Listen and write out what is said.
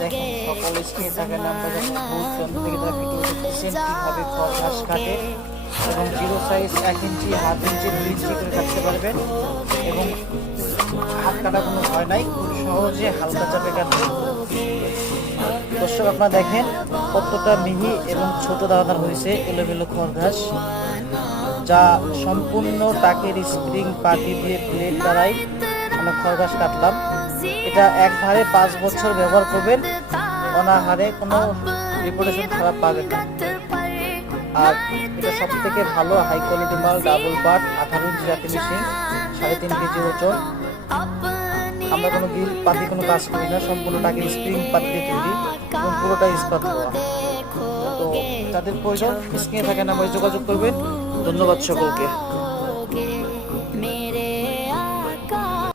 দেখেন সকল স্ক্রিনে থাকা নাম্বার থেকে তারা ভিডিও দেখতেছেন কিভাবে ঘাস কাটে এবং জিরো সাইজ 1 ইঞ্চি, হাফ ইঞ্চি, 2 ইঞ্চি করে কাটতে পারবেন এবং হাত কাটা কোনো ভয় নাই, খুব সহজে হালকা চাপে কাটবে। দর্শক আপনারা দেখেন কতটা মিহি এবং ছোট দানাদার হয়েছে এলোমেলো খড় ঘাস, যা সম্পূর্ণ টাকের স্প্রিং পাতি দিয়ে ব্লেড দ্বারাই আমরা খড় ঘাস কাটলাম। এটা একধারে 5 বছর ব্যবহার করবেন, অনাহারে কোনো রিপুটেশন খারাপ পাবেন না। আর এটা সব থেকে ভালো হাই কোয়ালিটি মাল, ডাবল পার্ট, 18 ইঞ্চি জাতি মেশিন, 3.5 কেজি ওজন। আমরা কোনো গিল পাতি কোনো কাজ করি না, সম্পূর্ণ টাকের স্প্রিং পাতি দিয়ে তৈরি এবং পুরোটা ইস্পাত দেওয়া। তো যাদের প্রয়োজন স্ক্রিনে থাকে নাম্বারে যোগাযোগ করবেন। ধন্যবাদ সকলকে।